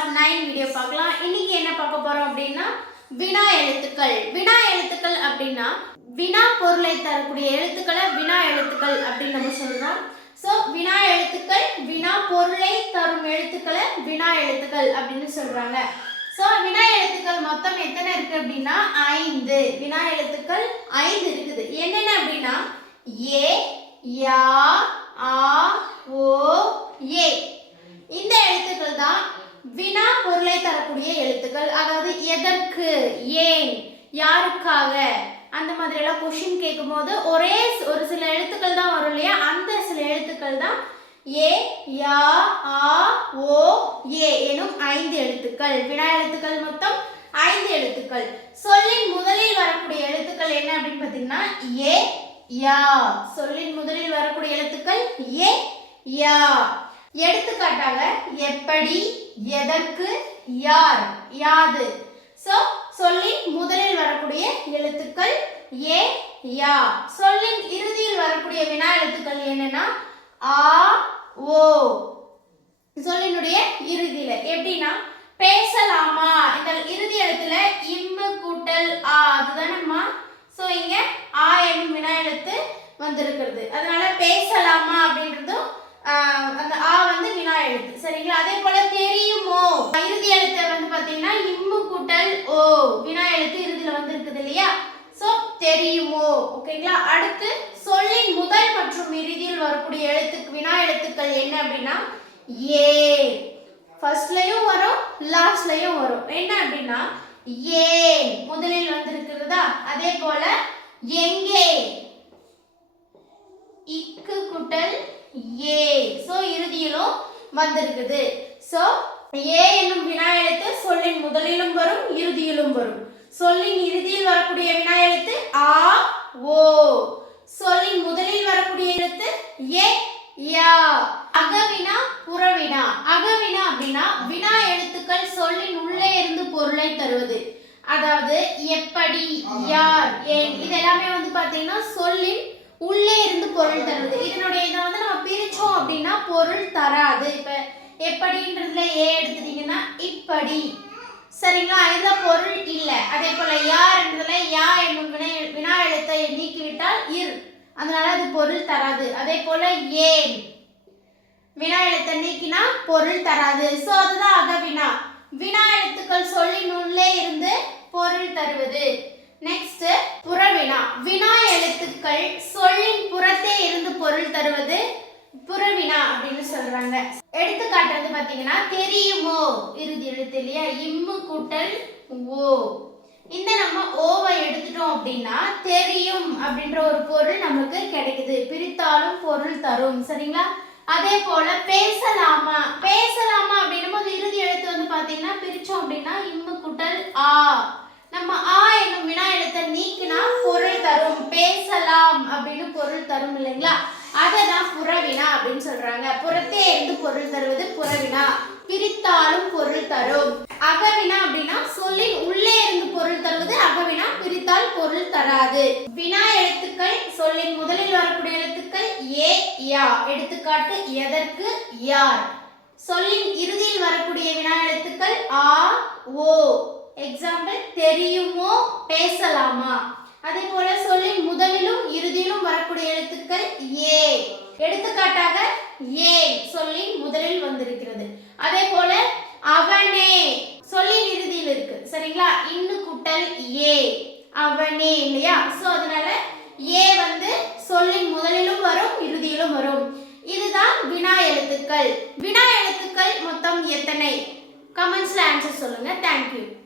Of nine video பார்க்கலாம். இன்னைக்கு என்ன பார்க்க போறோம் அப்படின்னா வினா எழுத்துக்கள். வினா எழுத்துக்கள் அப்படின்னா வினா பொருளை தரக்கூடிய எழுத்துக்களை வினா எழுத்துக்கள் அப்படின்னு நம்ம சொல்றோம். ஸோ வினா எழுத்துக்கள் வினா பொருளை தரும் எழுத்துக்களை வினா எழுத்துக்கள் அப்படின்னு சொல்றாங்க. ஸோ வினா எழுத்துக்கள் மொத்தம் எத்தனை இருக்கு அப்படின்னா ஐந்து. வினா எழுத்துக்கள் ஐந்து இருக்குது. என்னென்ன அப்படின்னா ஏ யா ஆ ஓ ஏ. இந்த எழுத்துக்கள் தான் வினா பொருளை தரக்கூடிய எழுத்துக்கள் அதாவது எதற்கு ஏன் யாருக்காக அந்த மாதிரி எல்லாம் கொஷின் கேட்கும்போது ஒரே ஒரு சில எழுத்துக்கள் தான் வரும் இல்லையா? அந்த சில எழுத்துக்கள் தான் ஏ யா ஆ ஓ ஏ எனும் ஐந்து எழுத்துக்கள். வினா எழுத்துக்கள் மொத்தம் ஐந்து எழுத்துக்கள். சொல்லின் முதலில் வரக்கூடிய எழுத்துக்கள் என்ன அப்படின்னு பார்த்தீங்கன்னா ஏ யா. சொல்லின் முதலில் வரக்கூடிய எழுத்துக்கள் ஏ யா. எடுத்துக்காட்டாக எப்படி எதற்கு? யார்? யாது. ஸோ சொல்லின் முதலில் வரக்கூடிய எழுத்துக்கள் ஏ யா. சொல்லின் இறுதியில் வரக்கூடிய வினா எழுத்துக்கள் என்னன்னா ஆ ஓ. சொல்லினுடைய இறுதியில எப்படின்னா பேசலாமா? இந்த இறுதி எழுத்துல இம்ம கூட்டல் ஆ அதுதானம்மா ஸோ இங்க ஆ என்னும் வினா எழுத்து வந்திருக்கிறது அதனால பேசலாமா அப்படின்றதும் ஆஹ், அந்த ஆ வந்து வினா எழுத்து சரிங்களா அதே போல தெரியுமோ இறுதி எழுத்து வந்து பாத்தீங்கன்னா இம்மு கூட்டல் ஓ வினா எழுத்து இறுதியில வந்திருக்குது இல்லையா? ஸோ தெரியுமோ? ஓகேங்களா அடுத்து சொல்லின் முதல் மற்றும் இறுதியில் வரக்கூடிய எழுத்துக்கு வினா எழுத்துக்கள் என்ன அப்படின்னா ஏ. ஃபர்ஸ்ட்லயும் வரும் லாஸ்ட்லயும் வரும். என்ன அப்படின்னா ஏன்? முதலில் வந்திருக்கிறதா? அதே போல எங்கே? இக்கு குட்டல் ஏ. சோ இறுதியிலும் வந்திருக்குது. சோ ஏ என்னும் வினா எழுத்து சொல்லின் முதலிலும் வரும் இறுதியிலும் வரும். சொல்லின் இறுதியில் வரக்கூடிய வினா எழுத்து ஆ ஓ. சொல்லின் முதலில் வரக்கூடிய எழுத்து ஏ யா. அகவினா புறவினா. அகவினா அப்படின்னா வினா எழுத்துக்கள் சொல்லின் உள்ளே இருந்து பொருளை தருவது. அதாவது எப்படி யார் ஏன் இது எல்லாமே வந்து பாத்தீங்கன்னா சொல்லின் உள்ளே இருந்து பொருள் தருவது. இதனுடைய இதை வந்து நம்ம பிரிச்சோம் அப்படின்னா பொருள் தராது. இப்ப எப்படின்றதுல ஏ எடுத்துட்டீங்கன்னா இப்படி. சரிங்களா? இதுல பொருள் இல்லை. அதே போல யார்ன்றதுல யா என்னும் வினை வினா எழுத்தை நீக்கிவிட்டால் இர். அதனால அது பொருள் தராது. அதே போல ஏன்? வினா எழுத்தை நீக்கினா பொருள் தராது. சோ அதுதான் அகவினா. வினா எழுத்துக்கள் சொல்லின் இருந்து பொருள் தருவது நெக்ஸ்ட் புறவினா வினா எழுத்துக்கள் சொல்லின் புறத்தே இருந்து பொருள் தருவது புறவினா அப்படின்னு சொல்றாங்க. எடுத்துக்காட்டுறது பாத்தீங்கன்னா தெரியுமோ? இறுதி எழுத்து இல்லையா? இம்மு கூட்டல் ஓ. இந்த நம்ம ஓவை எடுத்துட்டோம் அப்படின்னா தெரியும் அப்படின்ற ஒரு பொருள் நமக்கு கிடைக்குது. பிரித்தாலும் பொருள் தரும் சரிங்களா? அதே போல பேசலாமா? பேசலாமா அப்படின்னும் போது இறுதி எழுத்து வந்து பாத்தீங்கன்னா பிரிச்சோம் அப்படின்னா இம்மு குட்டல் ஆ. நம்ம ஆ என்னும் வினா எழுத்தை நீக்கினா பொருள் தரும். பேசலாம் அப்படின்னு பொருள் தரும் இல்லைங்களா? அதை தான் புறவினா அப்படின்னு சொல்றாங்க. புறத்தே இருந்து பொருள் தருவது புறவினா. பிரித்தாலும் பொருள் தரும். அகவினா அப்படின்னா சொல்லின் உள்ளே இருந்து பொருள் தருவது அகவினா பிரித்தால் பொருள் தராது. வினா எழுத்துக்கள் சொல்லின் முதலில் வரக்கூடிய எழுத்துக்கள் ஏ யா. எடுத்துக்காட்டு எதற்கு? யார். சொல்லின் இறுதியில் வரக்கூடிய வினா எழுத்துக்கள் ஆ ஓ. எக்ஸாம்பிள் தெரியுமோ பேசலாமா? அதே போல சொல்லின் முதலிலும் இறுதியிலும் வரக்கூடிய எழுத்துக்கள் ஏ சொல்லின் முதலில் வந்திருக்கிறது. அதே போல அவனே சொல்லின் இறுதியில் இருக்கு. சரிங்களா? இன்னு குட்டல் ஏ. அவனே இல்லையா? சோ அதனால ஏ வந்து சொல்லின் முதலிலும் வரும் இறுதியிலும் வரும். இதுதான் வினா எழுத்துக்கள். வினா எழுத்துக்கள் மொத்தம் எத்தனை? கமெண்ட்ஸ்ல ஆன்சர் சொல்லுங்க. தேங்க்யூ